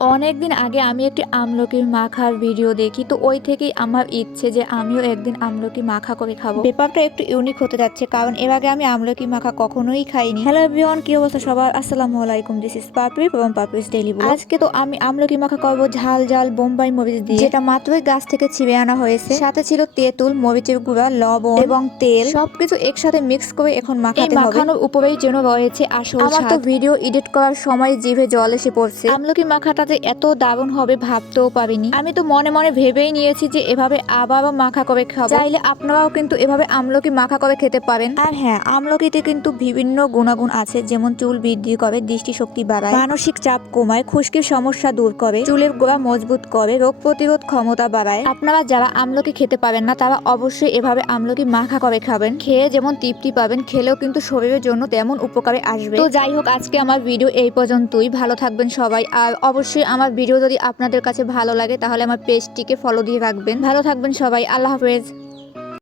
অনেকদিন আগে আমি একটি আমলকি মাখার ভিডিও দেখি, তো ওই থেকেই আমার ইচ্ছে যে আমিও একদিন আমলকি মাখা করে খাবো। ব্যাপারটা একটু ইউনিক হতে যাচ্ছে, কারণ এর আগে আমি আমলকি মাখা কখনোই খাইনি। হ্যালো এভরিওয়ান, কি অবস্থা সবার? আসসালামু আলাইকুম, দিস ইজ পাপড়ি এবং পাপড়িস ডেইলি ব্লগ। আজকে তো আমি আমলকি মাখা করবো ঝাল ঝাল বোম্বাই মরিচ দিয়ে, যেটা মাত্রই গাছ থেকে ছিঁড়ে আনা হয়েছে। সাথে ছিল তেঁতুল, মরিচের গুঁড়া, লবণ এবং তেল, সবকিছু একসাথে মিক্স করে এখন মাখাতে হবে। মাখানোর উপরেই যেন রয়েছে আসল স্বাদ। আমার তো ভিডিও এডিট করার সময় জিভে জল এসে পড়ছে। আমলকি মাখাটা যে এত দারুণ হবে ভাবতেও পারিনি। আমি তো মনে মনে ভেবেই নিয়েছি যে এভাবে আবারও মাখা করে খাবো। চাইলে আপনারাও কিন্তু এভাবে আমলকি মাখা করে খেতে পারেন। আর হ্যাঁ, আমলকিতে কিন্তু বিভিন্ন গুণাগুণ আছে, যেমন চুল বৃদ্ধি করে, দৃষ্টিশক্তি বাড়ায়, মানসিক চাপ কমায়, খুশকির সমস্যা দূর করে, চুলের গোড়া মজবুত করে, রোগ প্রতিরোধ ক্ষমতা বাড়ায়। আপনারা যারা আমলকি খেতে পারেন না তারা অবশ্যই এভাবে আমলকি মাখা করে খাবেন। খেয়ে যেমন তৃপ্তি পাবেন, খেলেও কিন্তু শরীরের জন্য তেমন উপকারে আসবে। তো যাই হোক, আজকে আমার ভিডিও এই পর্যন্তই। ভালো থাকবেন সবাই, আর অবশ্যই আমার ভিডিও যদি আপনাদের কাছে ভালো লাগে তাহলে আমার পেজটিকে ফলো দিয়ে রাখবেন। ভালো থাকবেন সবাই, আল্লাহ হাফেজ।